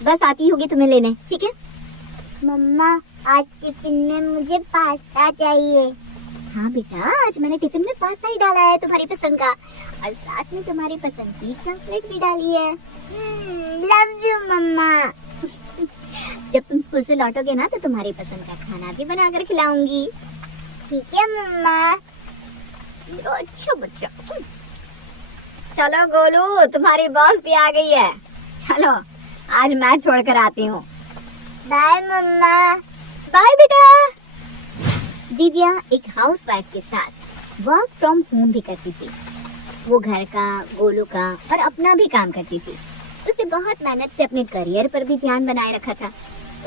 बस आती होगी तुम्हें लेने, ठीक है? मम्मा आज टिफिन में मुझे पास्ता चाहिए। हाँ बेटा, आज मैंने टिफिन में पास्ता ही डाला है तुम्हारी पसंद का, और साथ में तुम्हारी पसंद की चॉकलेट भी डाली है। लव यू मम्मा। जब तुम स्कूल से लौटोगे ना तो तुम्हारी पसंद का खाना भी बनाकर खिलाऊंगी। ठीक है मम्मा। अच्छा बच्चा। चलो गोलू, तुम्हारी बॉस भी आ गई है। चलो आज मैं छोड़कर आती हूँ। बाय मम्मा। बाय बेटा। दिव्या एक हाउसवाइफ के साथ वर्क फ्रॉम होम भी करती थी। वो घर का, गोलू का और अपना भी काम करती थी। उसने बहुत मेहनत से अपने करियर पर भी ध्यान बनाए रखा था।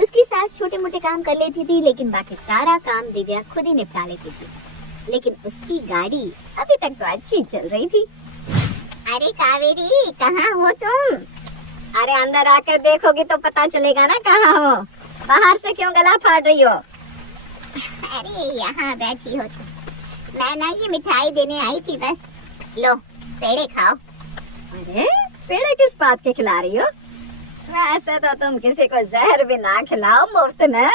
उसकी सास छोटे मोटे काम कर लेती थी, लेकिन बाकी सारा काम दिव्या खुद ही निपटा लेती थी। लेकिन उसकी गाड़ी अभी तक तो अच्छी चल रही थी। अरे कावेरी, कहाँ हो तुम? अरे अंदर आकर देखोगी तो पता चलेगा ना कहाँ हो। बाहर से क्यों गला फाड़ रही हो? अरे यहाँ बैठी हो तुम। मैं ना ये मिठाई देने आई थी बस। लो पेड़े खाओ। अरे पेड़े किस बात के खिला रही हो? वैसे तो तुम किसी को जहर भी ना खिलाओ मुफ्त में।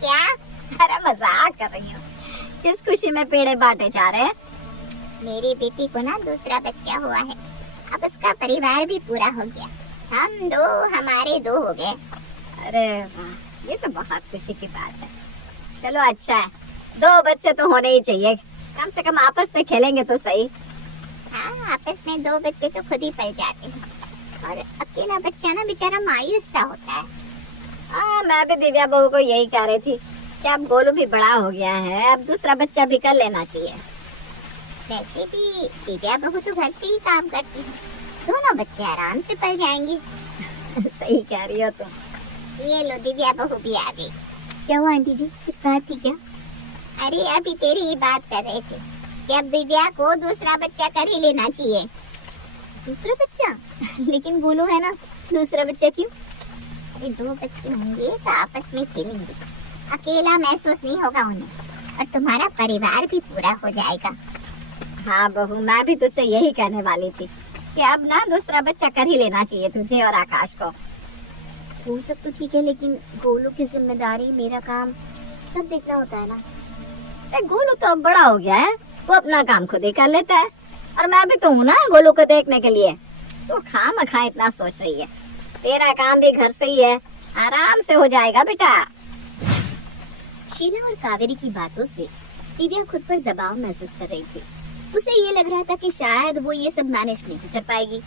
क्या? अरे मजाक कर रही हूँ। किस खुशी में पेड़े बांटे जा रहे हैं? मेरी बेटी को ना दूसरा बच्चा हुआ है। अब उसका परिवार भी पूरा हो गया। हम दो, हमारे दो हो गए। अरे वाह, ये तो बहुत खुशी की बात है। चलो अच्छा है, 2 बच्चे तो होने ही चाहिए। कम से कम आपस में खेलेंगे तो सही। हाँ, आपस में 2 बच्चे तो खुद ही पल जाते हैं, और अकेला बच्चा ना बेचारा मायूस सा होता है। हाँ, मैं भी दिव्या बहू को यही कह रही थी कि अब गोलू भी बड़ा हो गया है, अब दूसरा बच्चा भी कर लेना चाहिए। वैसे भी दिव्या बहू तो घर से ही काम करती है, दोनों बच्चे आराम से पल जाएंगे। सही कह रही हो तुम। ये लो, दिव्या बहू भी आ गई। क्या हुआ आंटी जी, कुछ बात थी क्या? अरे अभी तेरी ही बात कर रहे थे कि अब दिव्या को दूसरा बच्चा कर ही लेना चाहिए। दूसरा बच्चा? लेकिन गोलू है ना, दूसरा बच्चा क्यों? अरे 2 बच्चे होंगे तो आपस में खेलेंगे, अकेला महसूस नहीं होगा उन्हें, और तुम्हारा परिवार भी पूरा हो जाएगा। हाँ बहू, मैं भी तुझसे यही कहने वाली थी कि अब ना दूसरा बच्चा कर ही लेना चाहिए तुझे और आकाश को। वो सब तो ठीक है, लेकिन गोलू की जिम्मेदारी, मेरा काम सब देखना होता है ना। अरे गोलू तो अब बड़ा हो गया है, वो अपना काम खुद ही कर लेता है, और मैं भी तो हूँ ना गोलू को देखने के लिए। तो खामखा इतना सोच रही है, तेरा काम भी घर से ही है, आराम से हो जाएगा बेटा। शीला और कावेरी की बातों से दिव्या खुद पर दबाव महसूस कर रही थी। उसे ये लग रहा था कि शायद वो ये सब मैनेज नहीं कर पाएगी,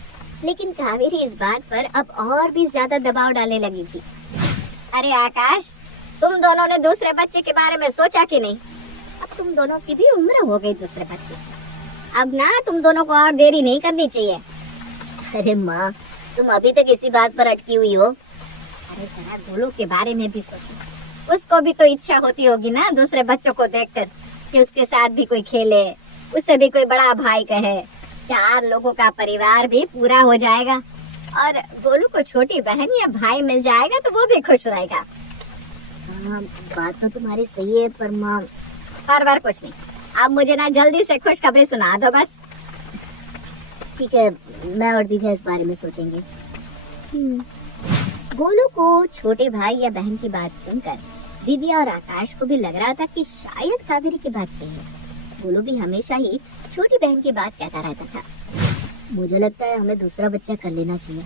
लेकिन कावेरी इस बात पर अब और भी ज्यादा दबाव डालने लगी थी। अरे आकाश, तुम दोनों ने दूसरे बच्चे के बारे में सोचा कि नहीं? अब तुम दोनों की भी उम्र हो गई दूसरे बच्चे, अब ना तुम दोनों को और देरी नहीं करनी चाहिए। अरे माँ, तुम अभी तक इसी बात पर अटकी हुई हो। अरे जरा गोलू के बारे में भी सोचो, उसको भी तो इच्छा होती होगी ना दूसरे बच्चों को देखकर कि उसके साथ भी कोई खेले, उसे भी कोई बड़ा भाई कहे। 4 लोगों का परिवार भी पूरा हो जाएगा, और गोलू को छोटी बहन या भाई मिल जाएगा तो वो भी खुश रहेगा। हाँ, बात तो तुम्हारी सही है, पर माँ पर कुछ नहीं। अब मुझे ना जल्दी से खुशखबरी सुना दो बस। ठीक है, मैं और दिव्या इस बारे में सोचेंगे। गोलू को छोटे भाई या बहन की बात सुनकर दिव्या और आकाश को भी लग रहा था कि शायद कावेरी की बात सही है। गोलू भी हमेशा ही छोटी बहन की बात कहता रहता था। मुझे लगता है हमें दूसरा बच्चा कर लेना चाहिए,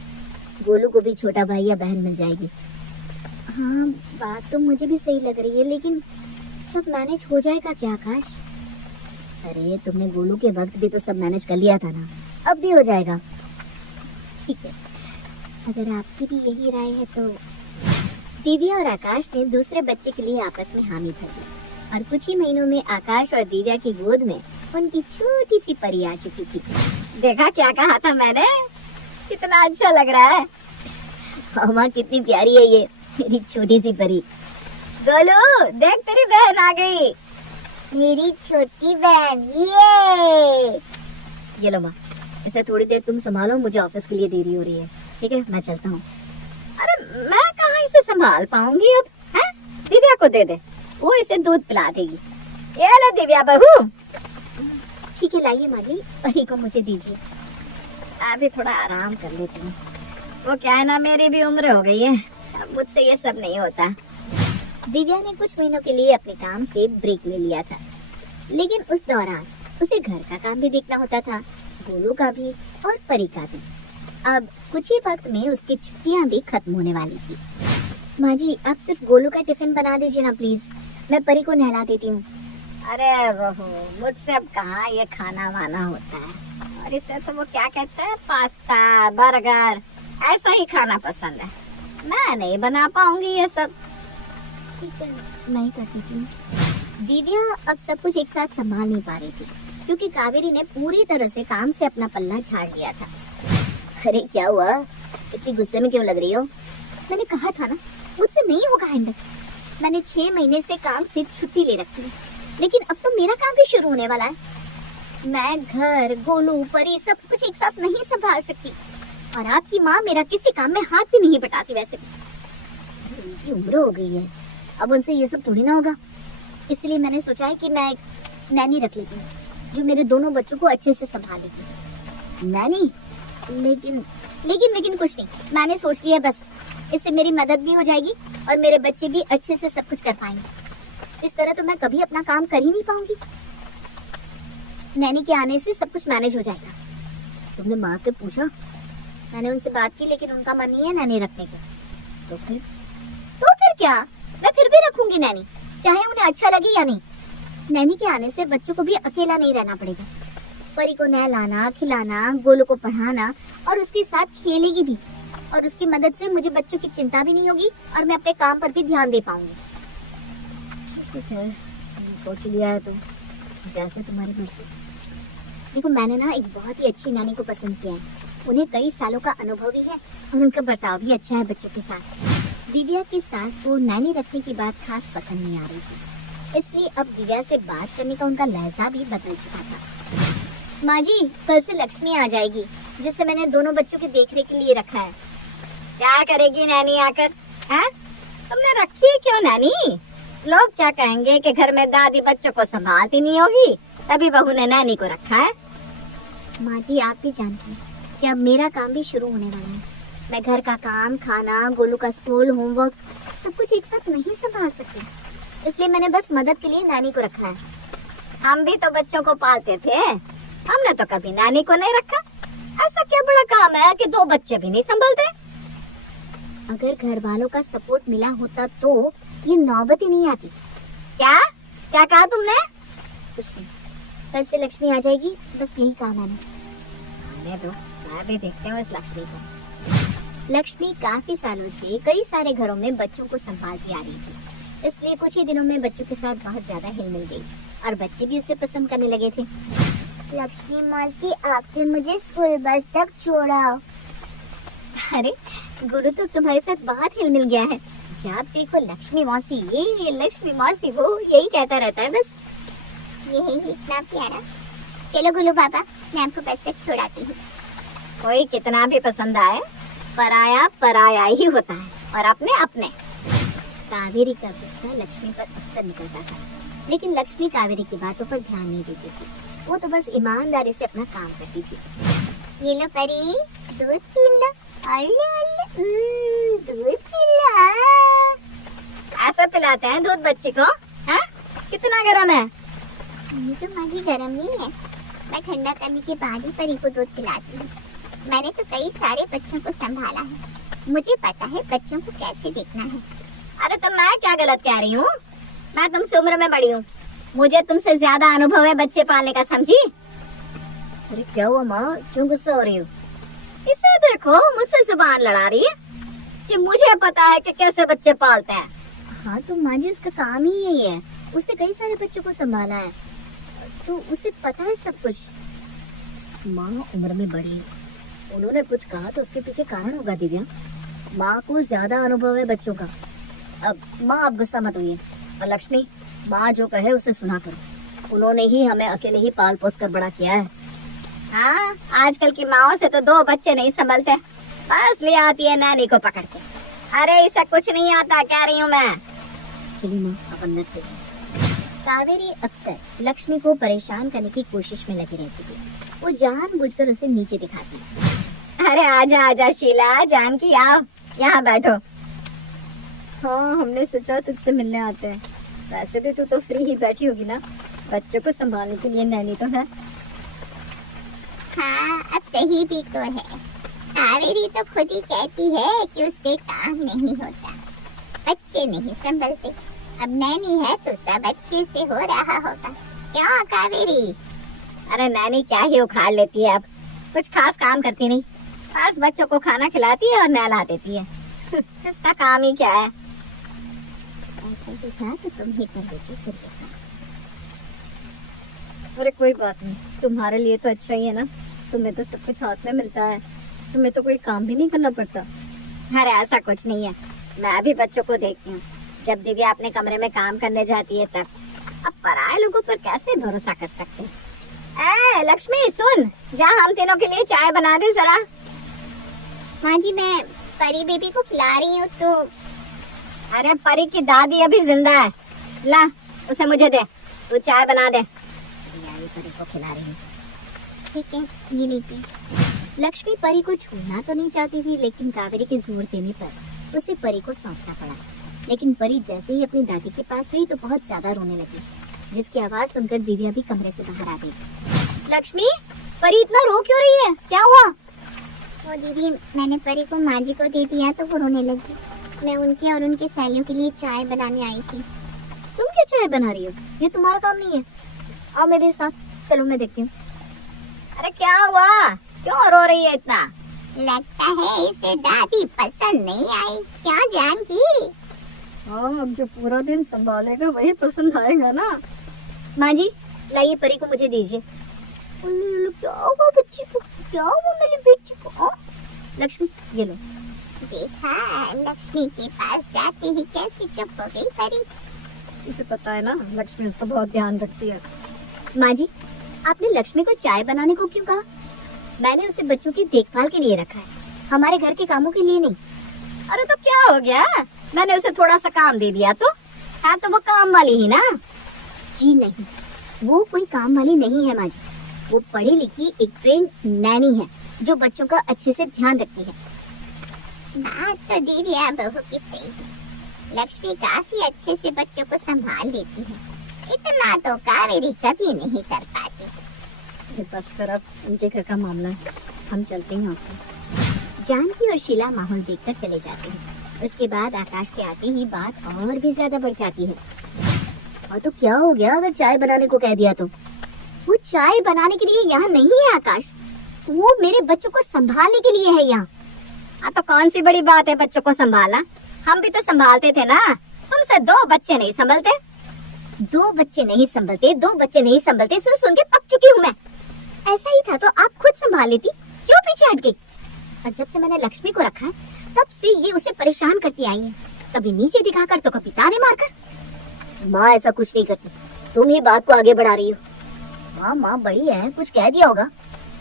गोलू को भी छोटा भाई या बहन मिल जाएगी। हाँ, बात तो मुझे भी सही लग रही है, लेकिन सब मैनेज हो जाएगा क्या आकाश? अरे तुमने गोलू के वक्त भी तो सब मैनेज कर लिया था ना, अब भी हो जाएगा। ठीक है, अगर आपकी भी यही राय है तो। दिव्या और आकाश ने दूसरे बच्चे के लिए आपस में हामी भर दी, और कुछ ही महीनों में आकाश और दिव्या की गोद में उनकी छोटी सी परी आ चुकी थी। देखा क्या कहा था मैंने? कितना अच्छा लग रहा है। मामा कितनी प्यारी है ये मेरी छोटी सी परी। गोलू देख, तेरी बहन आ गई। मेरी छोटी बहन, ये लो माँ, इसे थोड़ी देर तुम संभालो, मुझे ऑफिस के लिए देरी हो रही है। ठीक है, मैं चलता हूँ। अरे मैं कहाँ इसे संभाल पाऊंगी अब, है? दिव्या को दे दे, वो इसे दूध पिला देगी। ये लो दिव्या बहू। ठीक है, लाइए माँ जी, परी को मुझे दीजिए, मैं भी थोड़ा आराम कर लेती हूँ। वो क्या है ना, मेरी भी उम्र हो गई है, अब मुझसे ये सब नहीं होता। दिव्या ने कुछ महीनों के लिए अपने काम से ब्रेक ले लिया था, लेकिन उस दौरान उसे घर का काम भी देखना होता था, गोलू का भी और परी का भी। अब कुछ ही वक्त में उसकी छुट्टियां भी खत्म होने वाली थी। माँ जी, आप सिर्फ गोलू का टिफिन बना दीजिए ना प्लीज, मैं परी को नहला देती हूँ। अरे बहू, मुझसे अब कहाँ ये खाना वाना होता है, और इससे तो वो क्या कहते हैं, पास्ता बर्गर ऐसा ही खाना पसंद है, मैं नहीं बना पाऊंगी ये सब। ठीक है, मैं ही करती थी। दिव्या अब सब कुछ एक साथ संभाल नहीं पा रही थी, क्योंकि कावेरी ने पूरी तरह से काम से अपना पल्ला झाड़ लिया था। अरे क्या हुआ, इतनी गुस्से में क्यों लग रही हो? मैंने कहा था ना, मुझसे नहीं होगा हैंडल। मैंने 6 महीने से काम से छुट्टी ले रखी है, लेकिन अब तो मेरा काम भी शुरू होने वाला है। मैं घर, गोलू, परी सब कुछ एक साथ नहीं संभाल सकती, और आपकी माँ मेरा किसी काम में हाथ भी नहीं बटाती। वैसे भी उनकी उम्र हो गई है, अब उनसे ये सब थोड़ी ना होगा। इसलिए मैंने सोचा है कि मैं एक नैनी रख लेती हूँ, जो मेरे दोनों बच्चों को अच्छे से संभालेगी। नैनी? लेकिन कुछ नहीं, मैंने सोच लिया, बस इससे मेरी मदद भी हो जाएगी और मेरे बच्चे भी अच्छे से सब कुछ कर पाएंगे। इस तरह तो मैं कभी अपना काम कर ही नहीं पाऊंगी। नैनी के आने से सब कुछ मैनेज हो जाएगा। तुमने माँ से पूछा? मैंने उनसे बात की, लेकिन उनका मन नहीं है नैनी रखने को। तो फिर क्या, मैं फिर भी रखूंगी नैनी, चाहे उन्हें अच्छा लगे या नहीं। नैनी के आने से बच्चों को भी अकेला नहीं रहना पड़ेगा। परी को नहलाना, खिलाना, गोलू को पढ़ाना और उसके साथ खेलेगी भी, और उसकी मदद से मुझे बच्चों की चिंता भी नहीं होगी और मैं अपने काम पर भी ध्यान दे पाऊंगी। ठीक है, मैंने सोच लिया है तो जैसे तुम्हारी मर्जी। देखो, मैंने ना एक बहुत ही अच्छी नानी को पसंद किया है। उन्हें कई सालों का अनुभव भी है और उनका बर्ताव भी अच्छा है बच्चों के साथ। दिव्या की सास को नानी रखने की बात खास पसंद नहीं आ रही थी, इसलिए अब दिव्या से बात करने का उनका लहजा भी बदल चुका था। माँ जी, कल से लक्ष्मी आ जाएगी, जिससे मैंने दोनों बच्चों की देखरेख के लिए रखा है। क्या करेगी नैनी आकर? हैं? तुमने रखी है क्यों नैनी? लोग क्या कहेंगे कि घर में दादी बच्चों को संभालती नहीं होगी, तभी बहू ने नैनी को रखा है। माँ जी, आप भी जानती हैं कि अब मेरा काम भी शुरू होने वाला है। मैं घर का काम, खाना, गोलू का स्कूल, होमवर्क सब कुछ एक साथ नहीं संभाल सकती, इसलिए मैंने बस मदद के लिए नानी को रखा है। हम भी तो बच्चों को पालते थे, हमने तो कभी नानी को नहीं रखा। ऐसा क्या बड़ा काम है कि 2 बच्चे भी नहीं संभलते? अगर घर वालों का सपोर्ट मिला होता तो ये नौबत ही नहीं आती। क्या क्या कहा तुमने? कुछ नहीं, कल से लक्ष्मी आ जाएगी, बस यही काम है। आने दो, मैं भी देखते हूँ इस लक्ष्मी को। लक्ष्मी काफी सालों से कई सारे घरों में बच्चों को संभालती आ रही थी, इसलिए कुछ ही दिनों में बच्चों के साथ बहुत ज्यादा हिल मिल गई और बच्चे भी उसे पसंद करने लगे थे। लक्ष्मी मौसी, आपने मुझे स्कूल बस तक छोड़ा। अरे गुरु तो तुम्हारे साथ बहुत हिल मिल गया है, जब देखो लक्ष्मी मौसी ये लक्ष्मी मौसी वो, यही कहता रहता है बस। यही इतना प्यारा। चलो गुल्लू बाबा, मैं आपको बस तक छोड़ाती हूँ। कोई कितना भी पसंद आए, पराया पराया ही होता है, और अपने अपने। कावेरी का गुस्सा लक्ष्मी पर अक्सर निकलता था, लेकिन लक्ष्मी कावेरी की बातों पर ध्यान नहीं देती थी। वो तो बस ईमानदारी से अपना काम करती थी। ये लो परी, दूध पी लो। दूध पी लो। ऐसा पिलाते हैं दूध बच्ची को? हाँ? कितना गर्म है? ये तो माँ जी गर्म नहीं है, मैं ठंडा करने के बाद ही परी को दूध पिलाती हूँ। मैंने तो कई सारे बच्चों को संभाला है, मुझे पता है बच्चों को कैसे देखना है। अरे तो मैं क्या गलत कह रही हूँ? मैं तुमसे उम्र में बड़ी हूँ, मुझे तुमसे ज्यादा अनुभव है बच्चे पालने का, समझी? अरे क्या हुआ माँ, क्यों गुस्सा हो रही हो? इसे देखो, मुझसे जुबान लड़ा रही है कि मुझे पता है कि कैसे बच्चे पालते हैं। हाँ तो माँ जी, उसका काम ही यही है, उसने कई सारे बच्चों को संभाला है, तो उसे पता है सब कुछ। माँ उम्र में बड़ी है, उन्होंने कुछ कहा तो उसके पीछे कारण होगा दिव्या। माँ को ज्यादा अनुभव है बच्चों का। अब माँ, आप गुस्सा मत होइए, और लक्ष्मी, माँ जो कहे उसे सुना करो, उन्होंने ही हमें अकेले ही पाल पोस कर बड़ा किया है। हाँ, आजकल की माओ से तो 2 बच्चे नहीं संभलते, बस ले आती है नानी को पकड़ के। अरे इसे कुछ नहीं आता, कह रही हूँ मैं। चलिए माँ, आप अंदर चलिए। कावेरी अक्सर लक्ष्मी को परेशान करने की कोशिश में लगी रहती थी। वो जानबूझकर उसे नीचे दिखाती, अरे आजा आजा शीला, जानकी आओ, यहाँ बैठो। हाँ, हमने सोचा तुझसे मिलने आते हैं। वैसे भी तू तो फ्री ही बैठी होगी ना, बच्चों को संभालने के लिए नैनी तो है। हाँ, अब सही भी तो है। कावेरी तो खुद ही कहती है कि उससे काम नहीं होता, बच्चे नहीं संभलते। अब नैनी है तो सब अच्छे से हो रहा होगा, क्यों कावेरी? अरे नैनी क्या ही उखाड़ लेती है, अब कुछ खास काम करती नहीं, बस बच्चों को खाना खिलाती है और नहला देती है। इसका काम ही क्या है। ऐसा ही था तो तुम ही कर देती फिर। अरे कोई बात नहीं, तुम्हारे लिए तो अच्छा ही है ना, तुम्हें तो सब कुछ हाथ में मिलता है, तुम्हें तो कोई काम भी नहीं करना पड़ता। अरे ऐसा कुछ नहीं है, मैं भी बच्चों को देखती हूँ, जब दिव्या अपने कमरे में काम करने जाती है तब। अब पराये लोगों पर कैसे भरोसा कर सकते हैं। ए लक्ष्मी सुन, जा हम तीनों के लिए चाय बना दे जरा। माँ जी, मैं परी बेबी को खिला रही हूँ तो। अरे परी की दादी अभी जिंदा है, ला उसे मुझे दे, तू चाय बना दे। परी को खिला रही हूँ। ठीक है, ये लीजिए। लक्ष्मी परी को छोड़ना तो नहीं चाहती थी, लेकिन कावेरी के जोर देने पर उसे परी को सौंपना पड़ा। लेकिन परी जैसे ही अपनी दादी के पास गई तो बहुत ज्यादा रोने लगी, जिसकी आवाज सुनकर दिव्या भी कमरे से बाहर आ गई। लक्ष्मी, परी इतना रो क्यों रही है, क्या हुआ? वो दीदी, मैंने परी को माँ जी को दे दिया तो वो रोने लगी। मैं उनके और उनके सहेलियों के लिए चाय बनाने आई थी। तुम क्या चाय बना रही हो? ये तुम्हारा काम नहीं है। आओ मेरे साथ, चलो मैं देखती हूँ। अरे क्या हुआ, क्यों रो रही है इतना? लगता है इसे दादी पसंद नहीं आई, क्या जानकी? हाँ, अब जो पूरा दिन संभालेगा वही पसंद आएगा ना। माँ जी लाइए, परी को मुझे दीजिए। क्या हुआ बच्ची को, क्या हुआ मेरी बेटी को? लक्ष्मी ये लो। देखा, लक्ष्मी के पास जाते ही कैसे चुप हो गई परी। इसे पता है ना, लक्ष्मी उसका बहुत ध्यान रखती है। माँ जी, आपने लक्ष्मी को चाय बनाने को क्यों कहा? मैंने उसे बच्चों की देखभाल के लिए रखा है, हमारे घर के कामों के लिए नहीं। अरे तो क्या हो गया, मैंने उसे थोड़ा सा काम दे दिया तो। हाँ तो वो काम वाली ही ना। जी नहीं, वो कोई काम वाली नहीं है माँ जी, वो पढ़ी लिखी एक ट्रेंड नैनी है जो बच्चों का अच्छे से ध्यान रखती है। बात तो दिव्या बहू की सही है, लक्ष्मी काफी अच्छे से बच्चों को संभाल लेती है, इतना तो कावेरी कभी नहीं कर पाती। बस कर, अब उनके घर का मामला है, हम चलते हैं यहाँ से। जानकी और शीला माहौल देखकर चले जाते हैं। उसके बाद आकाश के आते ही बात और भी ज्यादा बढ़ जाती है। और तो क्या हो गया अगर चाय बनाने को कह दिया तो? वो चाय बनाने के लिए यहाँ नहीं है आकाश, वो मेरे बच्चों को संभालने के लिए है यहाँ। हाँ तो कौन सी बड़ी बात है बच्चों को संभालना, हम भी तो संभालते थे ना। तुमसे 2 बच्चे नहीं संभलते। 2 बच्चे नहीं संभलते, 2 बच्चे नहीं संभलते, सुन सुन के पक चुकी हूँ मैं। ऐसा ही था तो आप खुद संभाल लेती, क्यों पीछे हट गई? और जब से मैंने लक्ष्मी को रखा है तब से ये उसे परेशान करती आई है, कभी नीचे दिखाकर तो कभी ताने मारकर। माँ ऐसा कुछ नहीं करती, तुम ही बात को आगे बढ़ा रही हो। हाँ माँ बड़ी है, कुछ कह दिया होगा,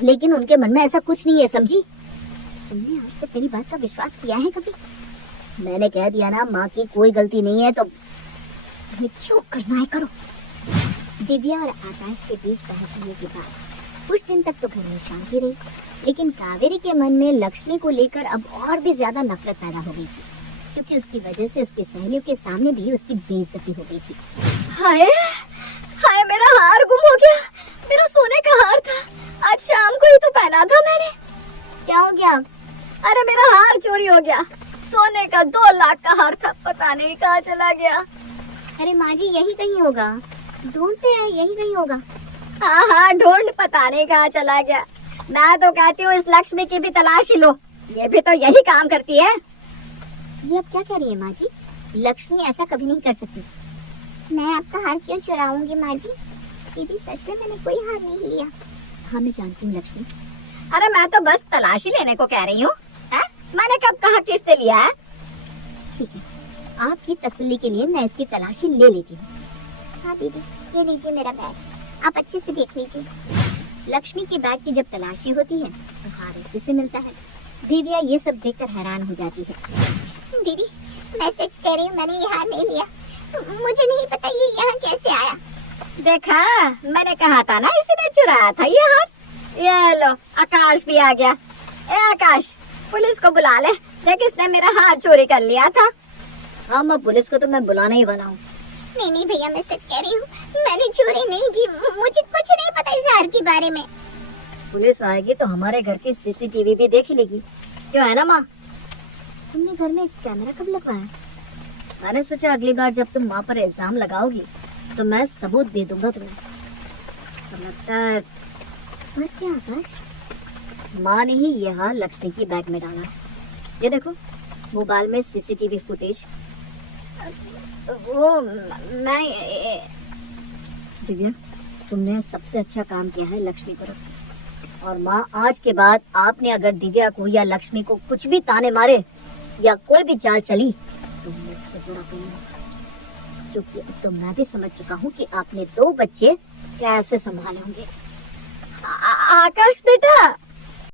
लेकिन उनके मन में ऐसा कुछ नहीं है, समझी? तुमने आज तक मेरी बात का विश्वास किया है कभी? मैंने कह दिया ना, माँ की कोई गलती नहीं है तो जो करना है करो। दिव्या और आकाश के बीच बहस होने के बाद कुछ दिन तक तो घर में शांति रही, लेकिन कावेरी के मन में लक्ष्मी को लेकर अब और भी ज्यादा नफरत पैदा हो गई थी, क्योंकि उसकी वजह से उसकी सहेलियों के सामने भी उसकी बेइज्जती हो गई थी। हाय हाय, मेरा हार गुम हो गया, मेरा सोने का हार था, आज शाम को ही तो पहना था मैंने। क्या हो गया? अरे मेरा हार चोरी हो गया, सोने का 2 लाख का हार था, पता नहीं कहाँ चला गया। अरे माँ जी यही कहीं होगा, ढूंढते हैं, यही कहीं होगा। हाँ हाँ ढूंढ, पता नहीं कहाँ चला गया। मैं तो कहती हूँ इस लक्ष्मी की भी तलाश ही लो, ये भी तो यही काम करती है। ये अब क्या कह रही है माँ जी? लक्ष्मी ऐसा कभी नहीं कर सकती। मैं आपका हार क्यों चुराऊंगी माँ जी? दीदी सच में मैंने कोई हार नहीं लिया। हाँ मैं जानती हूँ लक्ष्मी, अरे मैं तो बस तलाशी लेने को कह रही हूँ, मैंने कब कहा किससे लिया है? ठीक है, आपकी तसल्ली के लिए मैं इसकी तलाशी ले लेती हूँ। हाँ दीदी, ये लीजिए मेरा बैग, आप अच्छे से देख लीजिए। लक्ष्मी की बैग की जब तलाशी होती है तो हार उसी से मिलता है। दिव्या ये सब देखकर हैरान हो जाती है। दीदी मैं सच कह रही हूँ, मैंने ये हार नहीं लिया, मुझे नहीं पता ये यहाँ कैसे आया। देखा, मैंने कहा था ना इसी ने चुराया था ये हार। ये लो, आकाश भी आ गया। ए आकाश, पुलिस को बुला ले, देख इसने मेरा हार चोरी कर लिया था। हाँ माँ, पुलिस को तो मैं बुलाने ही वाला हूँ। नहीं नहीं भैया, मैं सच कह रही हूँ, मैंने चोरी नहीं की, मुझे कुछ नहीं पता इस हार के बारे में। पुलिस आएगी तो हमारे घर की सीसीटीवी भी देख लेगी, क्यों है ना माँ? तुमने घर में कैमरा कब लगवाया? मैंने सोचा अगली बार जब तुम माँ पर इल्जाम लगाओगी तो मैं सबूत दे दूंगा तुम्हें। तो लगता है पर क्या आकाश, माँ ने ही ये हार लक्ष्मी की बैग में डाला। ये देखो मोबाइल में सीसीटीवी फुटेज। वो मैं दिव्या, तुमने सबसे अच्छा काम किया है लक्ष्मी को रख। और माँ, आज के बाद आपने अगर दिव्या को या लक्ष्मी को कुछ भी ताने मारे या कोई भी चाल चली तो मुझसे बुरा कोई नहीं होगा। क्योंकि अब तो मैं भी समझ चुका हूँ कि आपने 2 बच्चे कैसे संभाले होंगे। आकाश बेटा,